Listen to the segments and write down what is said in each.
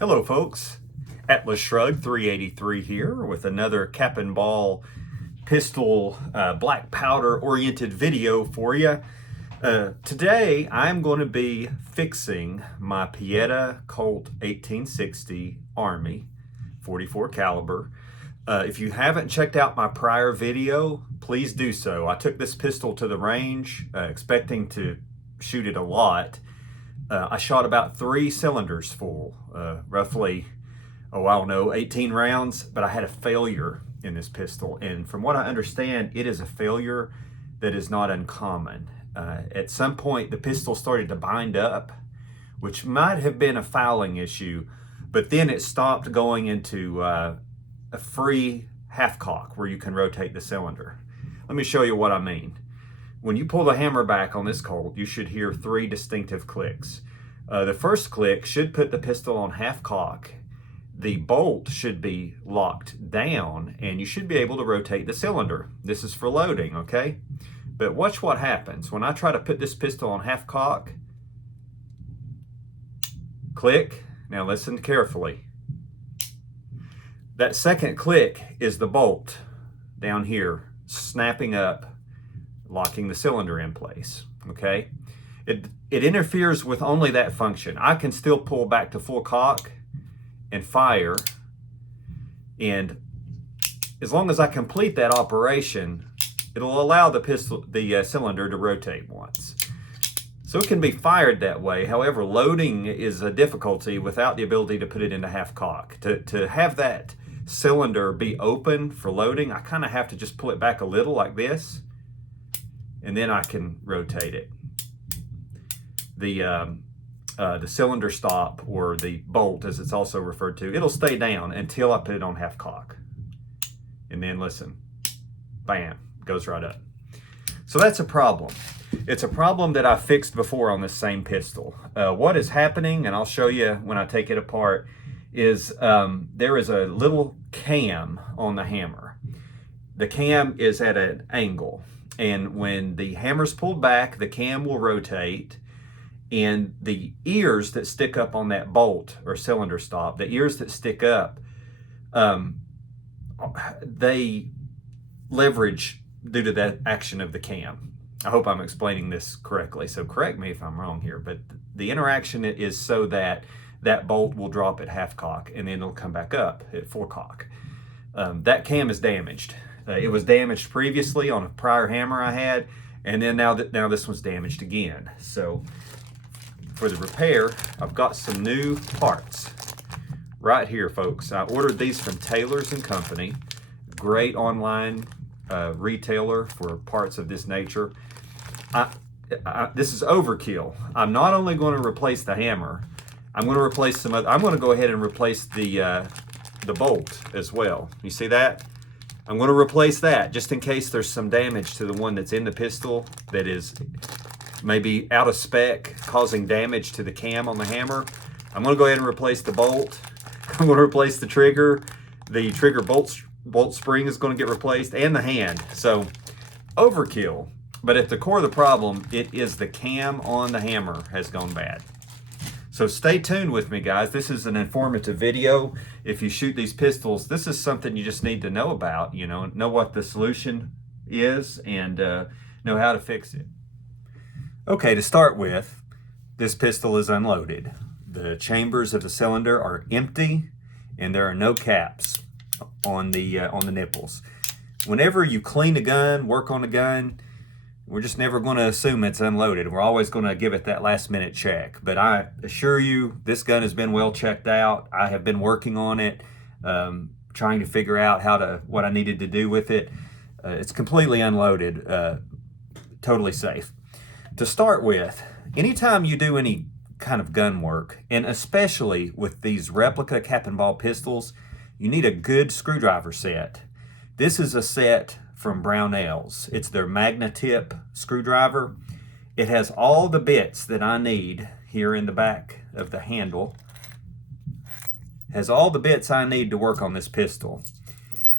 Hello folks, Atlas Shrug 383 here with another cap and ball pistol black powder oriented video for you. Today I'm going to be fixing my Pietta Colt 1860 Army 44 caliber. If you haven't checked out my prior video, please do so. I took this pistol to the range expecting to shoot it a lot. I shot about 3 cylinders full, roughly, I don't know, 18 rounds, but I had a failure in this pistol. And from what I understand, it is a failure that is not uncommon. At some point, the pistol started to bind up, which might have been a fouling issue, but then it stopped going into a free half cock where you can rotate the cylinder. Let me show you what I mean. When you pull the hammer back on this Colt, you should hear 3 distinctive clicks. The first click should put the pistol on half cock. The bolt should be locked down and you should be able to rotate the cylinder. This is for loading, okay? But watch what happens. When I try to put this pistol on half cock, click. Now listen carefully. That second click is the bolt down here snapping up, locking the cylinder in place, okay? It interferes with only that function. I can still pull back to full cock and fire, and as long as I complete that operation, it'll allow the cylinder to rotate once. So it can be fired that way. However, loading is a difficulty without the ability to put it into half cock. To have that cylinder be open for loading, I kind of have to just pull it back a little like this, and then I can rotate it. The cylinder stop, or the bolt as it's also referred to, it'll stay down until I put it on half cock. And then listen, bam, goes right up. So that's a problem. It's a problem that I fixed before on this same pistol. What is happening, and I'll show you when I take it apart, is there is a little cam on the hammer. The cam is at an angle, and when the hammer's pulled back, the cam will rotate, and the ears that stick up on that bolt or cylinder stop, the ears that stick up, they leverage due to that action of the cam. I hope I'm explaining this correctly, so correct me if I'm wrong here, but the interaction is so that that bolt will drop at half cock and then it'll come back up at full cock. That cam is damaged. It was damaged previously on a prior hammer I had, and then now this one's damaged again. So for the repair, I've got some new parts right here, folks. I ordered these from Taylor's & Company, great online retailer for parts of this nature. This is overkill. I'm not only going to replace the hammer, I'm going to replace some other. I'm going to go ahead and replace the bolt as well. You see that? I'm going to replace that just in case there's some damage to the one that's in the pistol that is maybe out of spec, causing damage to the cam on the hammer. I'm going to go ahead and replace the bolt. I'm going to replace the trigger. The trigger bolt spring is going to get replaced, and the hand. So overkill. But at the core of the problem, it is the cam on the hammer has gone bad. So stay tuned with me, guys. This is an informative video. If you shoot these pistols, this is something you just need to know about, know what the solution is and know how to fix it. Okay, to start with, this pistol is unloaded. The chambers of the cylinder are empty and there are no caps on the nipples. Whenever you clean a gun, work on a gun, we're just never going to assume it's unloaded. We're always going to give it that last minute check. But I assure you, this gun has been well checked out. I have been working on it, trying to figure out what I needed to do with it. It's completely unloaded, totally safe. To start with, anytime you do any kind of gun work, and especially with these replica cap and ball pistols, you need a good screwdriver set. This is a set from Brownells. It's their Magnatip screwdriver. It has all the bits that I need here in the back of the handle. It has all the bits I need to work on this pistol.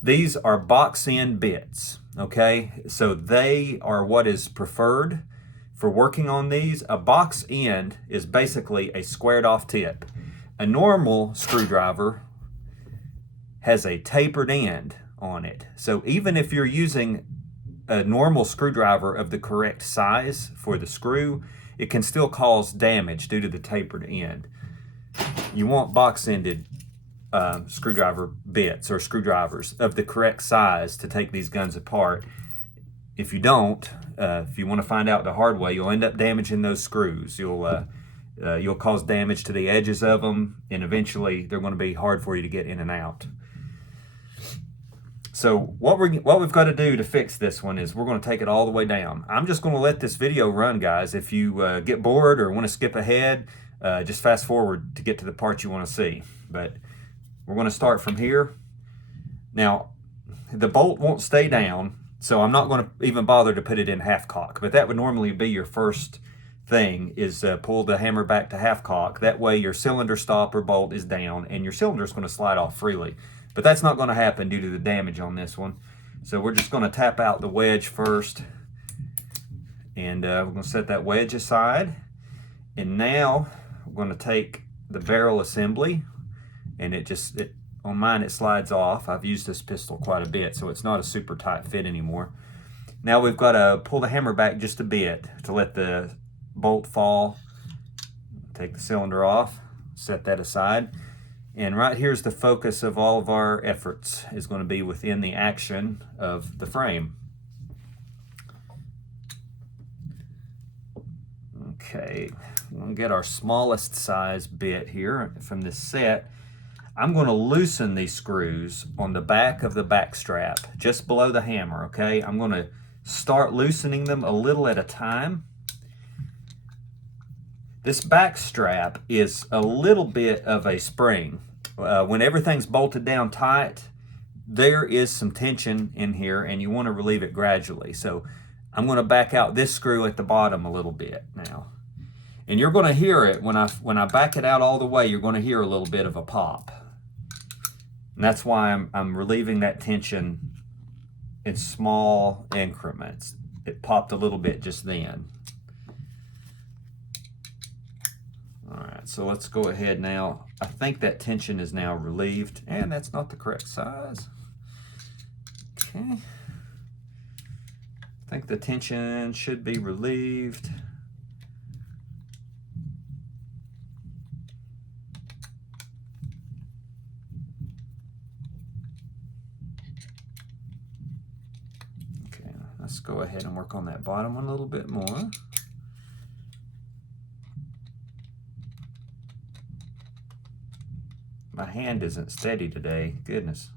These are box-end bits, okay? So they are what is preferred for working on these. A box end is basically a squared off tip. A normal screwdriver has a tapered end on it. So even if you're using a normal screwdriver of the correct size for the screw, it can still cause damage due to the tapered end. You want box-ended screwdriver bits or screwdrivers of the correct size to take these guns apart. If you don't, if you want to find out the hard way, you'll end up damaging those screws. You'll cause damage to the edges of them, and eventually they're going to be hard for you to get in and out. So what we've got to do to fix this one is we're going to take it all the way down. I'm just going to let this video run, guys. If you get bored or want to skip ahead, just fast forward to get to the part you want to see. But we're going to start from here. Now, the bolt won't stay down, so I'm not going to even bother to put it in half cock. But that would normally be your first thing, is pull the hammer back to half cock. That way your cylinder stopper bolt is down and your cylinder is going to slide off freely. But that's not going to happen due to the damage on this one. So we're just going to tap out the wedge first. And we're going to set that wedge aside. And now we're going to take the barrel assembly. And on mine it slides off. I've used this pistol quite a bit, so it's not a super tight fit anymore. Now we've got to pull the hammer back just a bit to let the bolt fall. Take the cylinder off, set that aside. And right here's the focus of all of our efforts, is going to be within the action of the frame. Okay, we're going to get our smallest size bit here from this set. I'm going to loosen these screws on the back of the back strap, just below the hammer, okay? I'm going to start loosening them a little at a time. This back strap is a little bit of a spring. When everything's bolted down tight, there is some tension in here, and you want to relieve it gradually. So I'm going to back out this screw at the bottom a little bit now. And you're going to hear it when I back it out all the way. You're going to hear a little bit of a pop. And that's why I'm relieving that tension in small increments. It popped a little bit just then. All right, so let's go ahead now. I think that tension is now relieved, and that's not the correct size. Okay. I think the tension should be relieved. Let's go ahead and work on that bottom one a little bit more. My hand isn't steady today, goodness.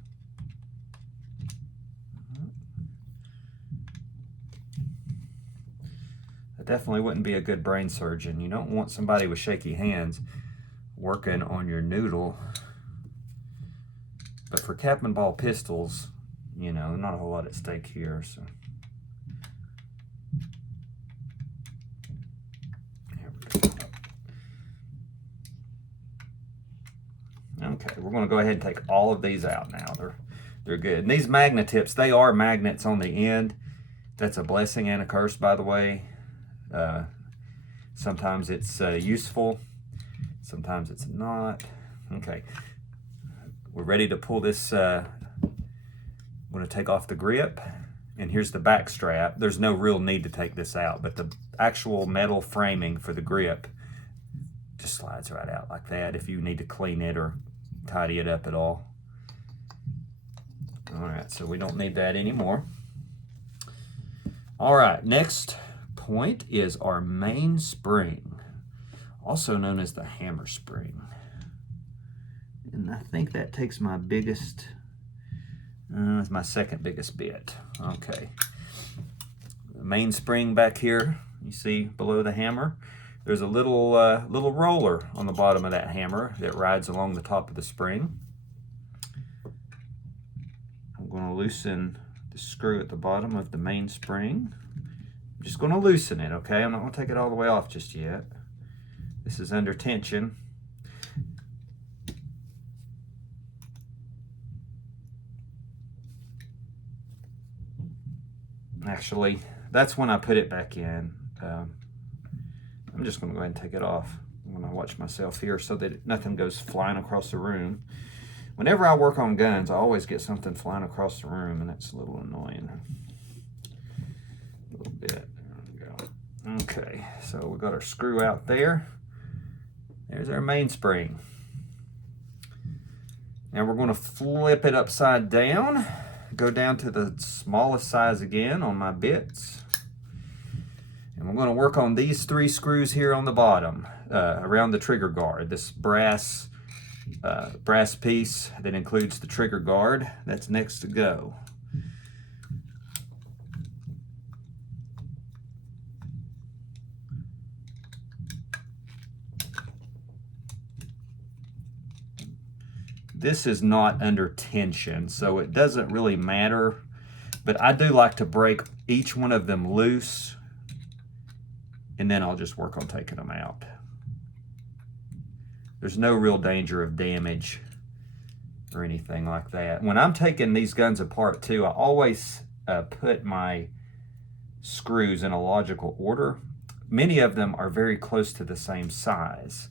That definitely wouldn't be a good brain surgeon. You don't want somebody with shaky hands working on your noodle. But for cap and ball pistols, you know, not a whole lot at stake here, so. Okay, we're going to go ahead and take all of these out now. They're good. And these magnet tips, they are magnets on the end. That's a blessing and a curse, by the way. Sometimes it's useful. Sometimes it's not. Okay, we're ready to pull this. I'm going to take off the grip. And here's the back strap. There's no real need to take this out, but the actual metal framing for the grip just slides right out like that if you need to clean it or tidy it up at all. All right, so we don't need that anymore. All right, next point is our main spring, also known as the hammer spring. And I think that takes my biggest, it's my second biggest bit. Okay, the main spring back here, you see below the hammer. There's a little roller on the bottom of that hammer that rides along the top of the spring. I'm going to loosen the screw at the bottom of the main spring. I'm just going to loosen it, okay? I'm not going to take it all the way off just yet. This is under tension. Actually, that's when I put it back in. I'm just going to go ahead and take it off when I watch myself here so that nothing goes flying across the room. Whenever I work on guns, I always get something flying across the room, and that's a little annoying. A little bit. There we go. Okay, so we got our screw out there. There's our mainspring. Now we're going to flip it upside down, go down to the smallest size again on my bits. And we're going to work on these 3 screws here on the bottom, around the trigger guard. This brass piece that includes the trigger guard, that's next to go. This is not under tension, so it doesn't really matter, but I do like to break each one of them loose, and then I'll just work on taking them out. There's no real danger of damage or anything like that. When I'm taking these guns apart too, I always put my screws in a logical order. Many of them are very close to the same size.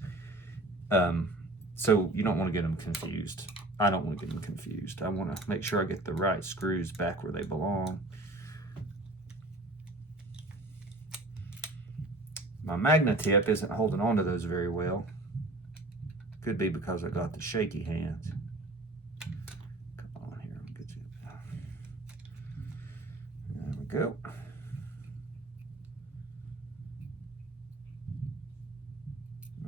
So you don't want to get them confused. I don't want to get them confused. I want to make sure I get the right screws back where they belong. My magnet tip isn't holding on to those very well. Could be because I got the shaky hands. Come on here, I'll get you. There we go.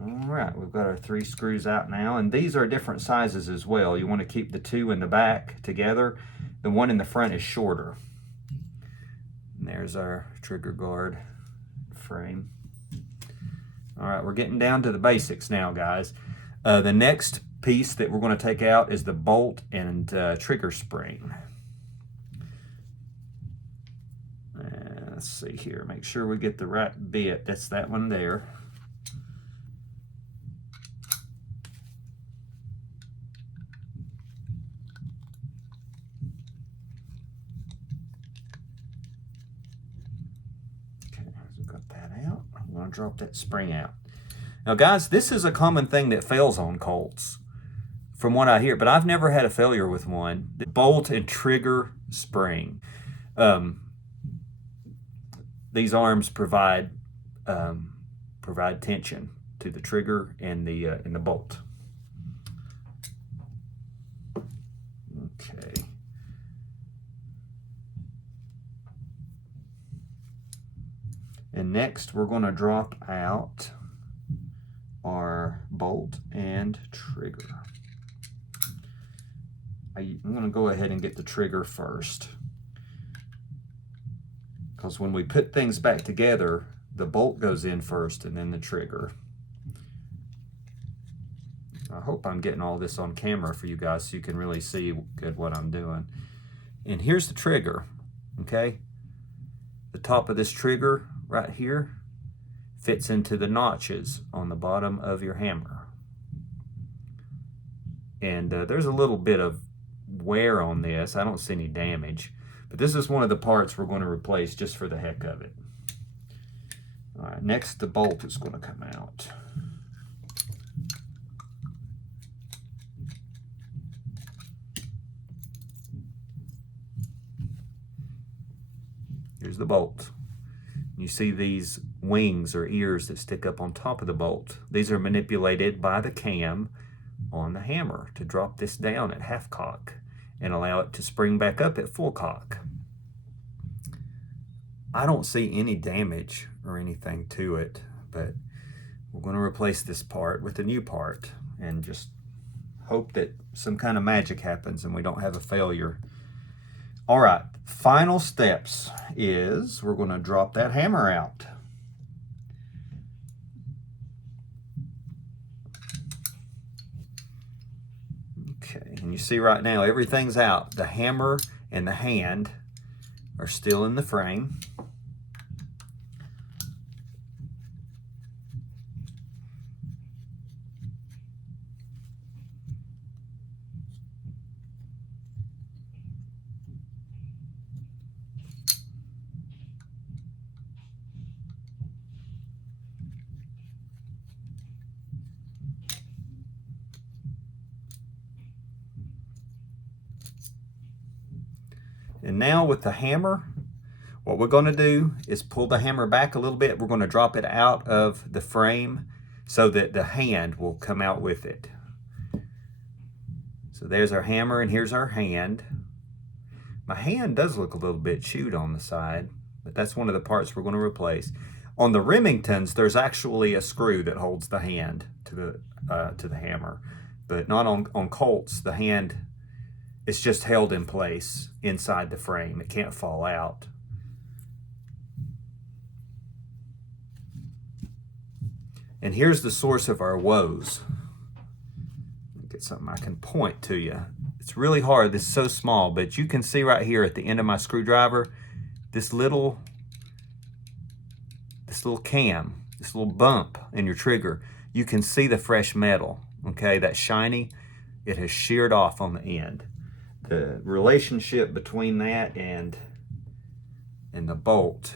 All right, we've got our 3 screws out now, and these are different sizes as well. You want to keep the 2 in the back together. The one in the front is shorter. And there's our trigger guard frame. All right, we're getting down to the basics now, guys. The next piece that we're going to take out is the bolt and trigger spring. Let's see here, make sure we get the right bit. That's that one there. Drop that spring out. Now guys, this is a common thing that fails on Colts from what I hear, but I've never had a failure with one. The bolt and trigger spring. These arms provide tension to the trigger and the bolt. Okay. And next we're going to drop out our bolt and trigger. I'm going to go ahead and get the trigger first, because when we put things back together, the bolt goes in first and then the trigger. I hope I'm getting all this on camera for you guys so you can really see good what I'm doing. And here's the trigger, okay? The top of this trigger right here fits into the notches on the bottom of your hammer. And there's a little bit of wear on this. I don't see any damage, but this is one of the parts we're going to replace just for the heck of it. All right, next the bolt is going to come out. Here's the bolt. You see these wings or ears that stick up on top of the bolt. These are manipulated by the cam on the hammer to drop this down at half cock and allow it to spring back up at full cock. I don't see any damage or anything to it, but we're going to replace this part with a new part and just hope that some kind of magic happens and we don't have a failure. All right, final steps is we're going to drop that hammer out. Okay, and you see right now everything's out. The hammer and the hand are still in the frame. And now with the hammer, what we're going to do is pull the hammer back a little bit. We're going to drop it out of the frame so that the hand will come out with it. So there's our hammer and here's our hand. My hand does look a little bit chewed on the side, but that's one of the parts we're going to replace. On the Remingtons, there's actually a screw that holds the hand to the hammer, but not on Colts. The hand is just held in place inside the frame. It can't fall out. And here's the source of our woes. Get something I can point to you. It's really hard. This is so small, but you can see right here at the end of my screwdriver, this little cam, this little bump in your trigger. You can see the fresh metal, okay? That shiny, it has sheared off on the end. The relationship between that and the bolt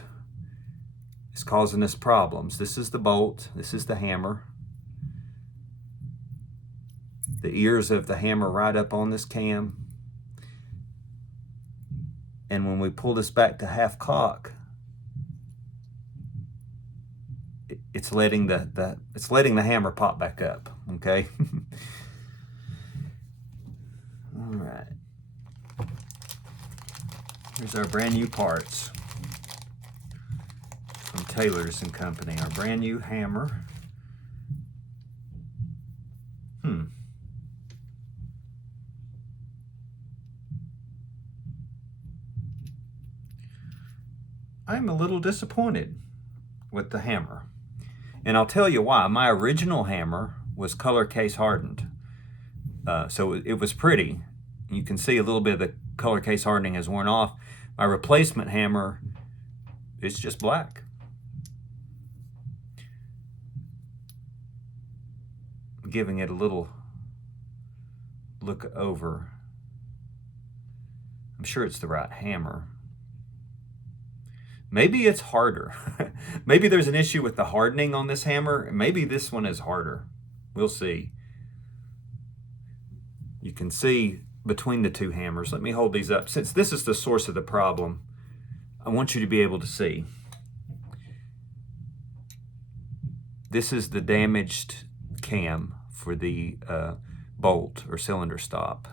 is causing us problems. This is the bolt, this is the hammer. The ears of the hammer right up on this cam. And when we pull this back to half cock, it's letting the hammer pop back up, okay? All right. Here's our brand new parts from Taylor's and Company. Our brand new hammer. I'm a little disappointed with the hammer. And I'll tell you why. My original hammer was color case hardened. So it was pretty. You can see a little bit of the color case hardening has worn off. My replacement hammer is just black. I'm giving it a little look over. I'm sure it's the right hammer. Maybe it's harder. Maybe there's an issue with the hardening on this hammer. Maybe this one is harder. We'll see. You can see between the two hammers. Let me hold these up. Since this is the source of the problem, I want you to be able to see. This is the damaged cam for the bolt or cylinder stop.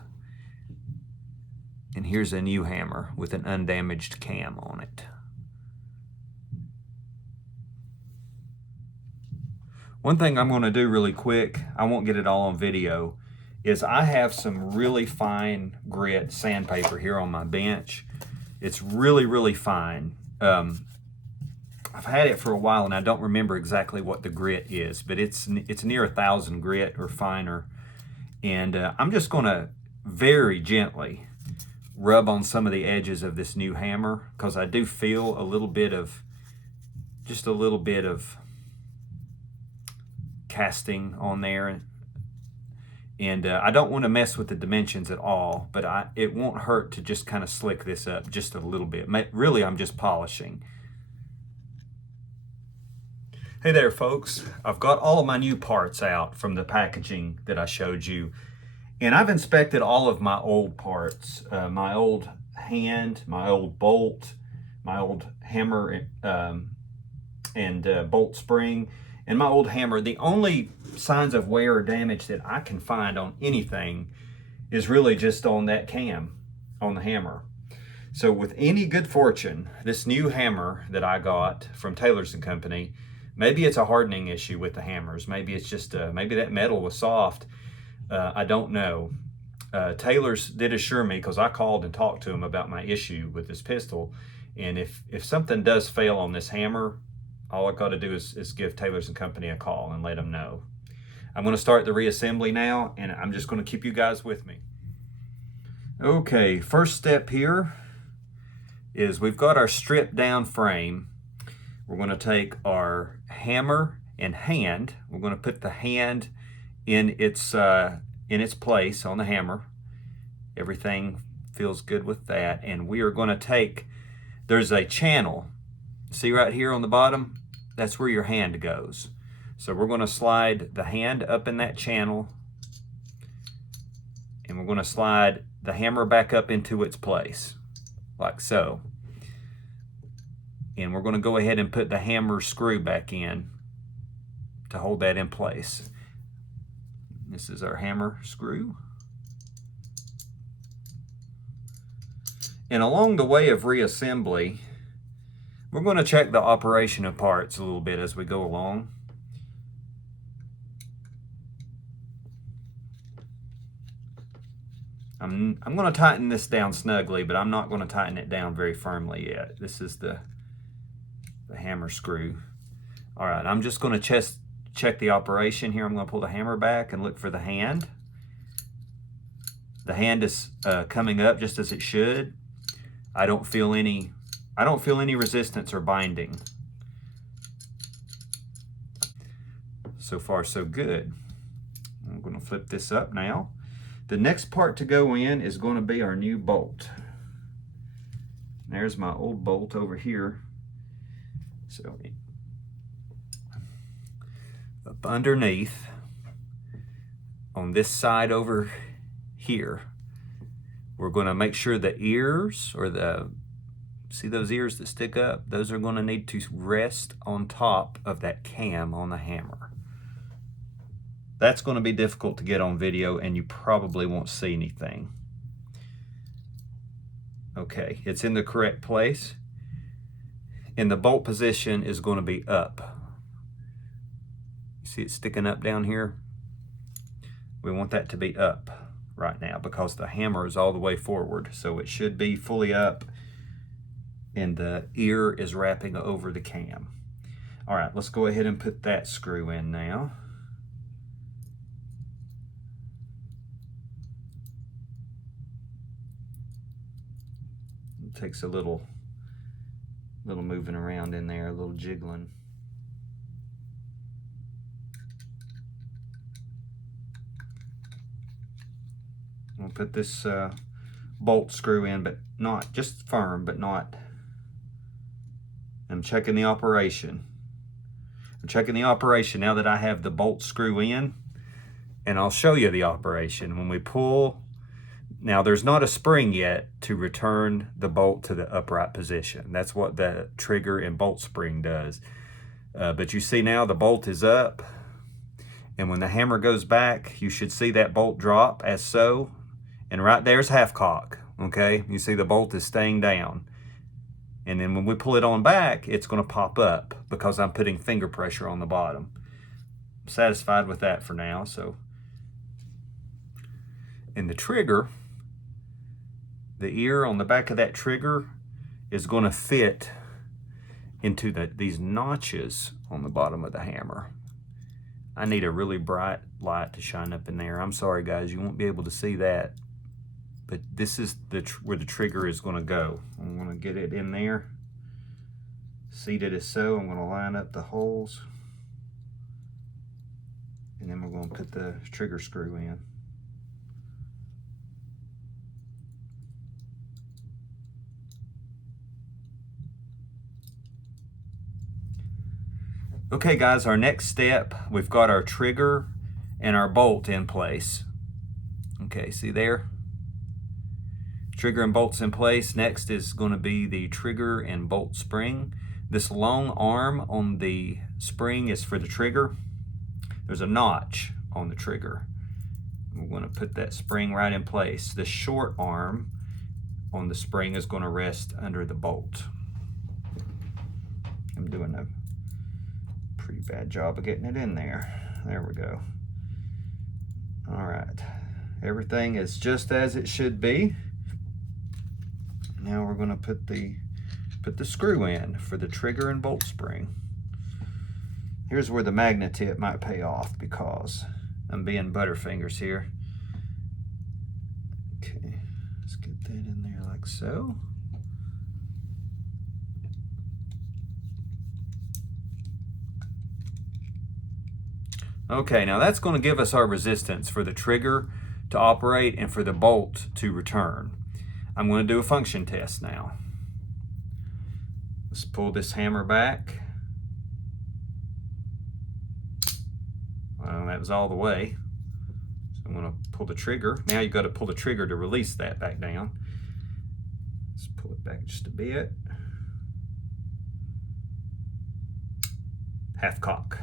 And here's a new hammer with an undamaged cam on it. One thing I'm going to do really quick, I won't get it all on video, is I have some really fine grit sandpaper here on my bench. It's really, really fine. I've had it for a while and I don't remember exactly what the grit is, but it's near 1,000 grit or finer. And I'm just going to very gently rub on some of the edges of this new hammer because I do feel a little bit of, just a little bit of casting on there, and I don't want to mess with the dimensions at all, but it won't hurt to just kind of slick this up just a little bit. Really, I'm just polishing. Hey there, folks. I've got all of my new parts out from the packaging that I showed you, and I've inspected all of my old parts, my old hand, my old bolt, my old hammer and bolt spring, and my old hammer. The only signs of wear or damage that I can find on anything is really just on that cam, on the hammer. So with any good fortune, this new hammer that I got from Taylor's and Company, maybe it's a hardening issue with the hammers. Maybe it's just, maybe that metal was soft. I don't know. Taylor's did assure me, because I called and talked to him about my issue with this pistol. And if something does fail on this hammer, all I got to do is give Taylor's and Company a call and let them know. I'm going to start the reassembly now, and I'm just going to keep you guys with me. Okay, first step here is we've got our stripped down frame. We're going to take our hammer and hand. We're going to put the hand in its place on the hammer. Everything feels good with that. And we are going to take, there's a channel. See right here on the bottom? That's where your hand goes. So we're going to slide the hand up in that channel, and we're going to slide the hammer back up into its place. like so. And we're going to go ahead and put the hammer screw back in to hold that in place. This is our hammer screw. And along the way of reassembly, we're going to check the operation of parts a little bit as we go along. I'm going to tighten this down snugly, but I'm not going to tighten it down very firmly yet. This is the hammer screw. All right, I'm just going to check the operation here. I'm going to pull the hammer back and look for the hand. The hand is coming up just as it should. I don't feel any resistance or binding. So far, so good. I'm going to flip this up now. The next part to go in is going to be our new bolt. There's my old bolt over here. So up underneath, on this side over here, we're going to make sure the ears, or see those ears that stick up? Those are going to need to rest on top of that cam on the hammer. That's going to be difficult to get on video, and you probably won't see anything. Okay, it's in the correct place. And the bolt position is going to be up. You see it sticking up down here? We want that to be up right now because the hammer is all the way forward. So it should be fully up, and the ear is wrapping over the cam. All right, let's go ahead and put that screw in now. It takes a little moving around in there, a little jiggling. We'll put this bolt screw in, but not just firm, but not. I'm checking the operation. I'm checking the operation now that I have the bolt screw in, and I'll show you the operation. When we pull, now there's not a spring yet to return the bolt to the upright position. That's what the trigger and bolt spring does. But you see now the bolt is up, and when the hammer goes back, you should see that bolt drop as so, and right there's half cock, okay? You see the bolt is staying down. And then when we pull it on back, it's gonna pop up because I'm putting finger pressure on the bottom. I'm satisfied with that for now, so. And the trigger, the ear on the back of that trigger is going to fit into these notches on the bottom of the hammer. I need a really bright light to shine up in there. I'm sorry guys, you won't be able to see that, but this is where the trigger is going to go. I'm going to get it in there, seated as so. I'm going to line up the holes, and then we're going to put the trigger screw in. Okay guys, our next step, we've got our trigger and our bolt in place. Okay, see there? Trigger and bolt's in place. Next is going to be the trigger and bolt spring. This long arm on the spring is for the trigger. There's a notch on the trigger. We're going to put that spring right in place. The short arm on the spring is going to rest under the bolt. I'm doing a pretty bad job of getting it in there. There we go. All right, everything is just as it should be. Now we're going to put the screw in for the trigger and bolt spring. Here's where the magnet tip might pay off because I'm being butterfingers here. Okay, let's get that in there like so. Okay, now that's going to give us our resistance for the trigger to operate and for the bolt to return. I'm going to do a function test now. Let's pull this hammer back. Well, that was all the way. So I'm going to pull the trigger. Now you've got to pull the trigger to release that back down. Let's pull it back just a bit. Half cock.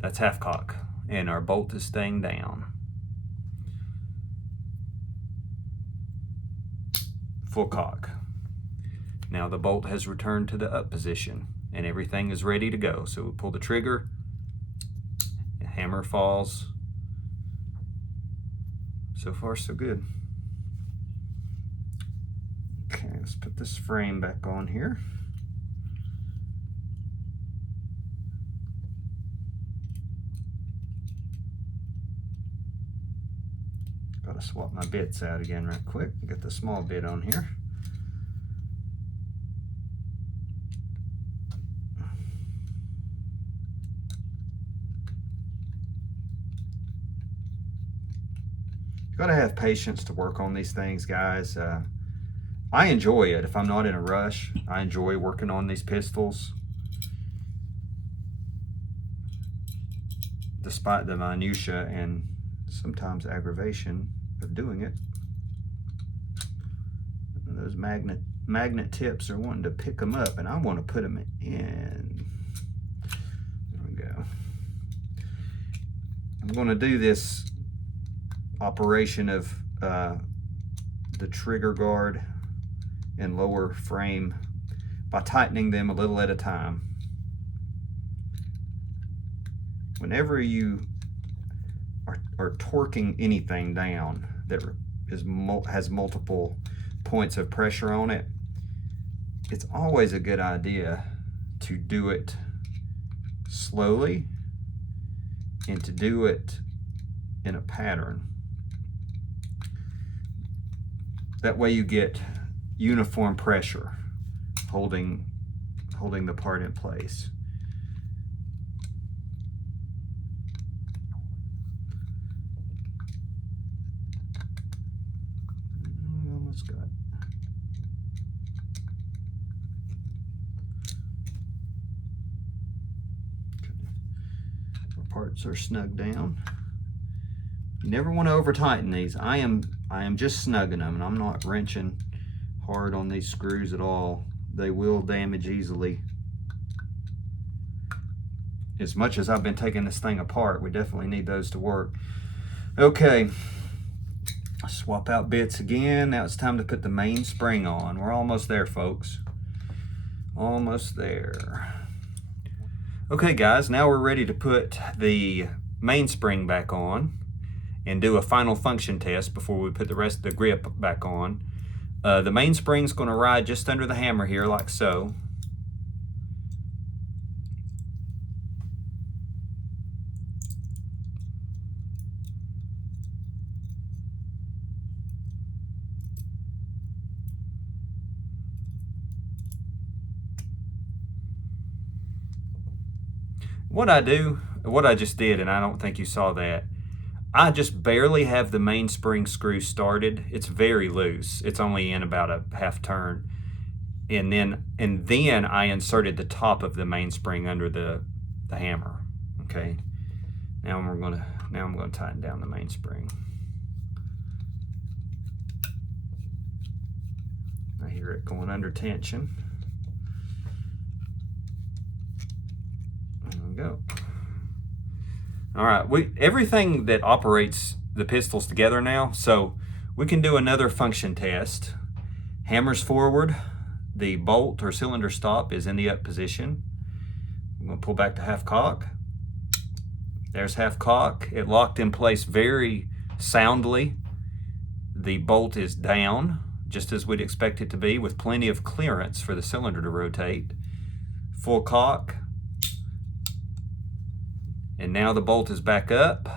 That's half cock, and our bolt is staying down. Full cock. Now the bolt has returned to the up position and everything is ready to go. So we pull the trigger, the hammer falls. So far so good. Okay, let's put this frame back on here. Gotta swap my bits out again right quick. Get the small bit on here. You gotta have patience to work on these things, guys. I enjoy it. If I'm not in a rush, I enjoy working on these pistols. Despite the minutia and sometimes aggravation of doing it. And those magnet tips are wanting to pick them up, and I want to put them in. There we go. I'm going to do this operation of the trigger guard and lower frame by tightening them a little at a time. Whenever you are torquing anything down that has multiple points of pressure on it, it's always a good idea to do it slowly and to do it in a pattern. That way you get uniform pressure holding the part in place. Almost got it. Our parts are snug down. You never want to over tighten these. I am just snugging them, and I'm not wrenching hard on these screws at all. They will damage easily. As much as I've been taking this thing apart, we definitely need those to work. Okay, swap out bits again. Now it's time to put the main spring on. We're almost there, folks. Almost there. Okay, guys, now we're ready to put the mainspring back on and do a final function test before we put the rest of the grip back on. The mainspring's going to ride just under the hammer here, like so. What I just did, and I don't think you saw that, I just barely have the mainspring screw started. It's very loose. It's only in about a half turn. And then I inserted the top of the mainspring under the hammer. Okay. Now I'm gonna tighten down the mainspring. I hear it going under tension. There we go. All right, everything that operates the pistols together now, so we can do another function test. Hammers forward, the bolt or cylinder stop is in the up position. I'm gonna pull back to half cock. There's half cock. It locked in place very soundly. The bolt is down, just as we'd expect it to be, with plenty of clearance for the cylinder to rotate. Full cock. And now the bolt is back up.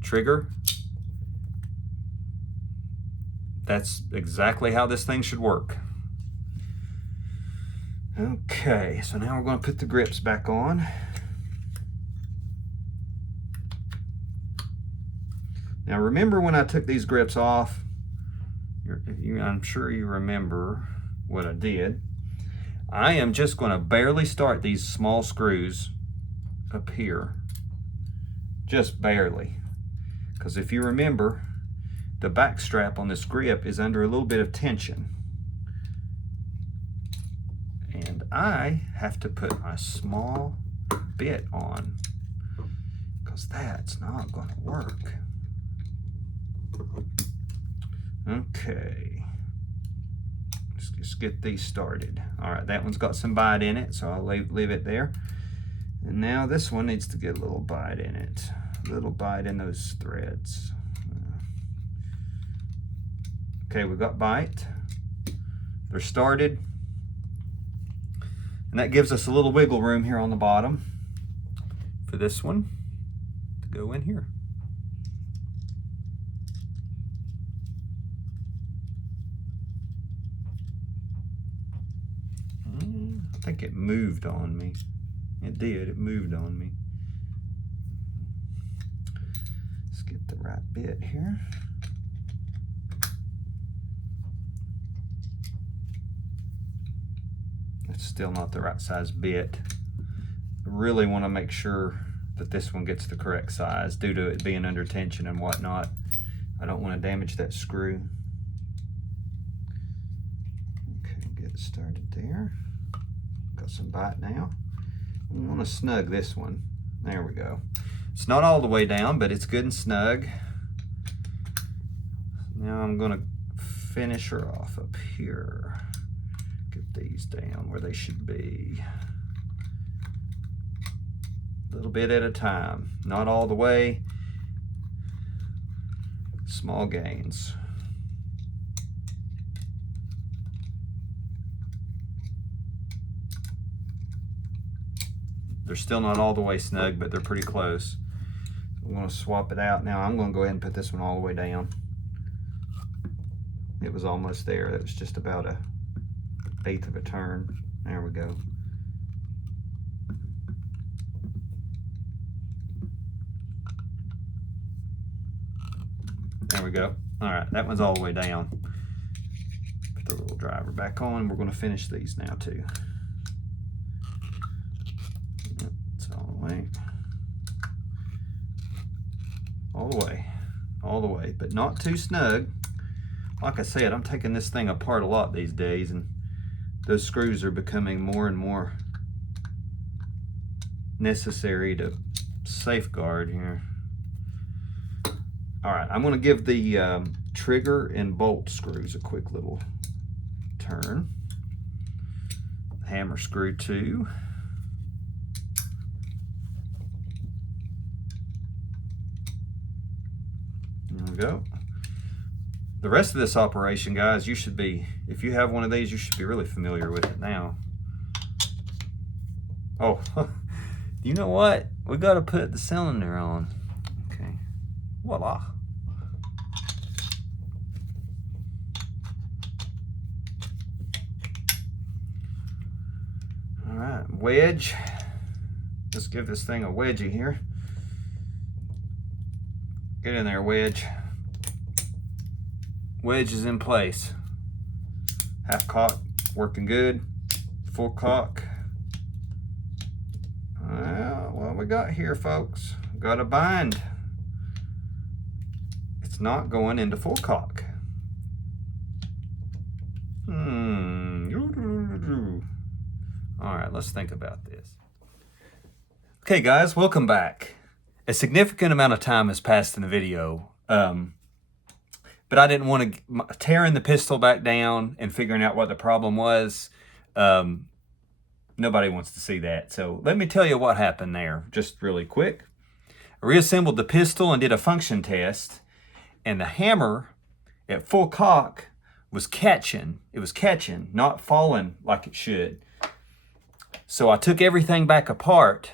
Trigger. That's exactly how this thing should work. Okay, so now we're going to put the grips back on. Now remember when I took these grips off, I'm sure you remember what I did. I am just going to barely start these small screws up here, just barely, because if you remember, the back strap on this grip is under a little bit of tension. And I have to put my small bit on because that's not going to work. Okay. Let's just get these started. All right, that one's got some bite in it, so I'll leave it there. And now this one needs to get a little bite in it. A little bite in those threads. Okay, we've got bite. They're started. And that gives us a little wiggle room here on the bottom for this one to go in here. I think it moved on me. It did, it moved on me. Let's get the right bit here. It's still not the right size bit. I really want to make sure that this one gets the correct size due to it being under tension and whatnot. I don't want to damage that screw. Okay, get it started there. Got some bite now. I want to snug this one. There we go. It's not all the way down, but it's good and snug. Now I'm going to finish her off up here. Get these down where they should be. A little bit at a time, not all the way. Small gains. They're still not all the way snug, but they're pretty close. I'm going to swap it out. Now I'm going to go ahead and put this one all the way down. It was almost there. That was just about a 1/8 of a turn. There we go. There we go. All right, that one's all the way down. Put the little driver back on. We're going to finish these now too. Yep, it's all the way. All the way. All the way, but not too snug. Like I said, I'm taking this thing apart a lot these days, and those screws are becoming more and more necessary to safeguard here. All right, I'm going to give the trigger and bolt screws a quick little turn. Hammer screw 2. There we go. The rest of this operation, guys, you should be, if you have one of these, you should be really familiar with it now. Oh, you know what? We got to put the cylinder on. Okay, voila. All right, wedge. Let's give this thing a wedgie here. Get in there, wedge. Wedge is in place. Half cock, working good. Full cock. Well, what we got here, folks? Got a bind. It's not going into full cock. All right, let's think about this. Okay, guys, welcome back. A significant amount of time has passed in the video. But I didn't want to, tearing the pistol back down and figuring out what the problem was, nobody wants to see that. So let me tell you what happened there, just really quick. I reassembled the pistol and did a function test, and the hammer at full cock was catching. It was catching, not falling like it should. So I took everything back apart,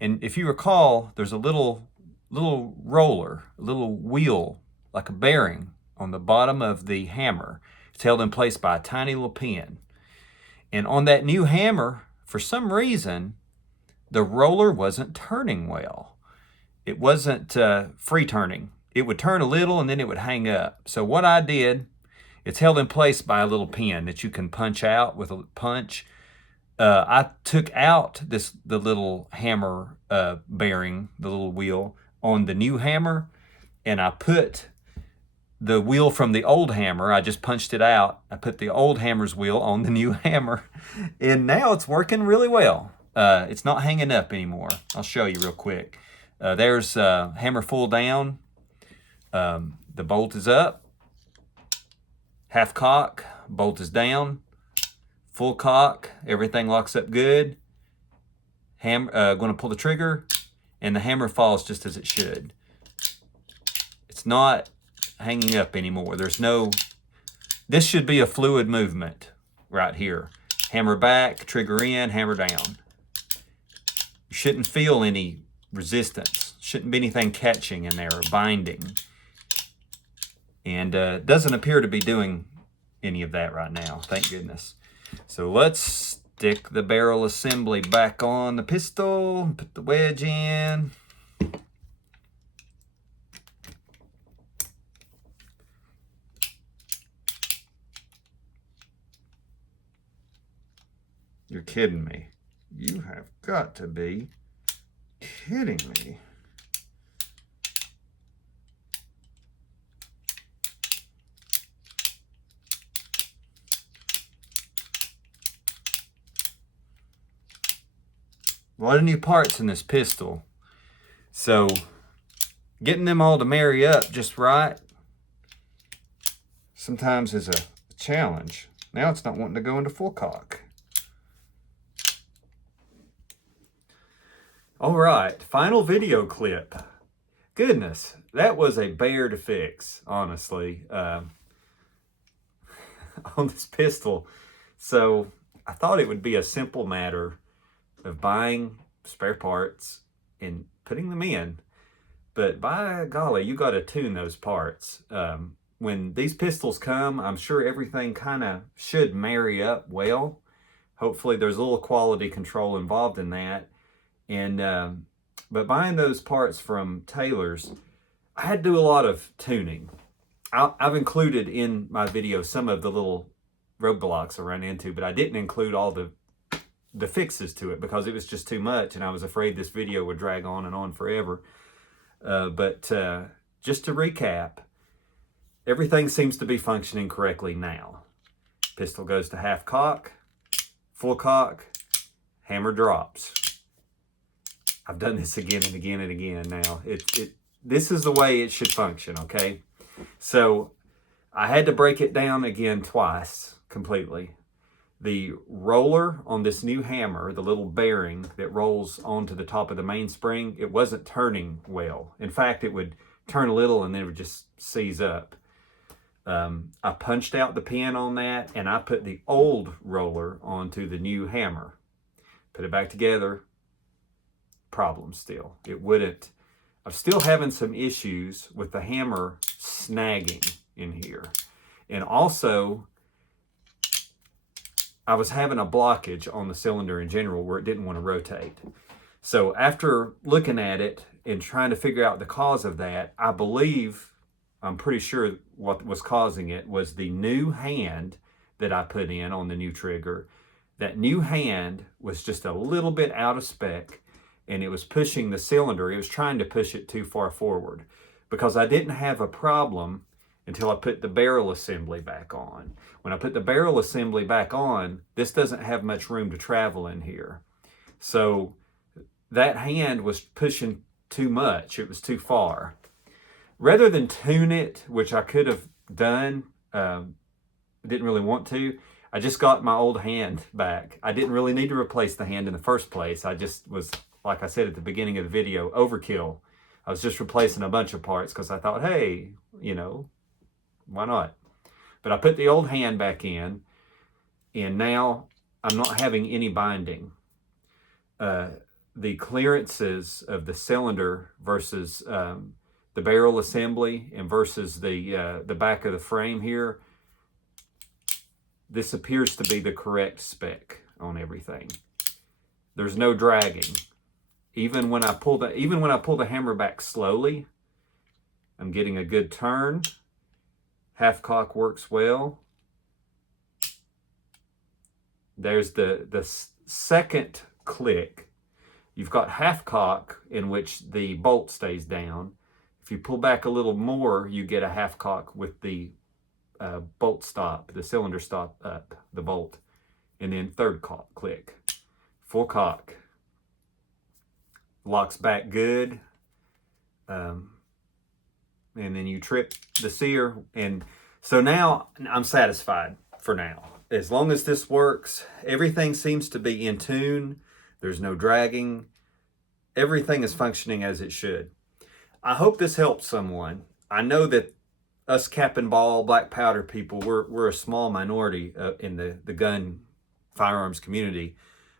and if you recall, there's a little roller, a little wheel, like a bearing on the bottom of the hammer. It's held in place by a tiny little pin. And on that new hammer, for some reason, the roller wasn't turning well. It wasn't free turning. It would turn a little and then it would hang up. So what I did, it's held in place by a little pin that you can punch out with a punch. I took out the little hammer bearing, the little wheel, on the new hammer, and I put the wheel from the old hammer. I just punched it out. I put the old hammer's wheel on the new hammer, and now it's working really well. It's not hanging up anymore. I'll show you real quick. There's hammer full down. The bolt is up. Half cock, bolt is down. Full cock, everything locks up good. Going to pull the trigger, and the hammer falls just as it should. It's not hanging up anymore. This should be a fluid movement right here. Hammer back, trigger in, hammer down. You shouldn't feel any resistance. Shouldn't be anything catching in there or binding. And doesn't appear to be doing any of that right now, thank goodness. So let's stick the barrel assembly back on the pistol, put the wedge in. You're kidding me. You have got to be kidding me. A lot of new parts in this pistol. So getting them all to marry up just right sometimes is a challenge. Now it's not wanting to go into full cock. All right, final video clip. Goodness, that was a bear to fix, honestly, on this pistol. So I thought it would be a simple matter of buying spare parts and putting them in. But by golly, you got to tune those parts. When these pistols come, I'm sure everything kind of should marry up well. Hopefully there's a little quality control involved in that. And but buying those parts from tailors, I had to do a lot of tuning. I've included in my video some of the little roadblocks I ran into, but I didn't include all the fixes to it because it was just too much, and I was afraid this video would drag on and on forever. But just to recap, everything seems to be functioning correctly now. Pistol goes to half cock, full cock, hammer drops. I've done this again and again and again now. This is the way it should function, okay? So I had to break it down again twice completely. The roller on this new hammer, the little bearing that rolls onto the top of the mainspring, it wasn't turning well. In fact, it would turn a little and then it would just seize up. I punched out the pin on that, and I put the old roller onto the new hammer. Put it back together. Problem still. It wouldn't. I'm still having some issues with the hammer snagging in here. And also, I was having a blockage on the cylinder in general where it didn't want to rotate. So after looking at it and trying to figure out the cause of that, I'm pretty sure what was causing it was the new hand that I put in on the new trigger. That new hand was just a little bit out of spec, and it was pushing the cylinder. It was trying to push it too far forward because I didn't have a problem until I put the barrel assembly back on. When I put the barrel assembly back on, this doesn't have much room to travel in here. So that hand was pushing too much. It was too far. Rather than tune it, which I could have done, didn't really want to, I just got my old hand back. I didn't really need to replace the hand in the first place. I just was, like I said at the beginning of the video, overkill. I was just replacing a bunch of parts because I thought, hey, why not? But I put the old hand back in, and now I'm not having any binding. The clearances of the cylinder versus the barrel assembly and versus the back of the frame here, this appears to be the correct spec on everything. There's no dragging. Even when I pull the hammer back slowly, I'm getting a good turn. Half cock works well. There's the second click. You've got half cock in which the bolt stays down. If If you pull back a little more, you get a half cock with the bolt stop, the cylinder stop up, the bolt, and then third cock, click, full cock, locks back good, and then you trip the sear, and so now I'm satisfied for now. As long as this works, everything seems to be in tune, there's no dragging, everything is functioning as it should. I hope this helps someone. I know that us cap and ball, black powder people, we're a small minority in the gun firearms community,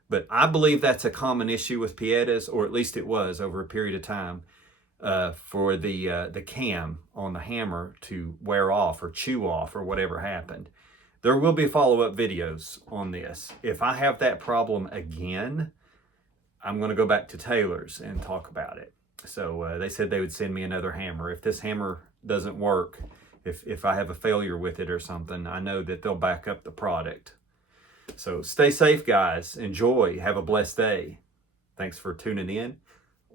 but I believe that's a common issue with Piettas, or at least it was over a period of time, for the cam on the hammer to wear off or chew off or whatever happened. There will be follow-up videos on this. If I have that problem again, I'm going to go back to Taylor's and talk about it. So they said they would send me another hammer. If this hammer doesn't work, if I have a failure with it or something, I know that they'll back up the product. So stay safe, guys. Enjoy. Have a blessed day. Thanks for tuning in.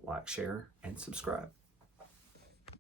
Like, share, and subscribe.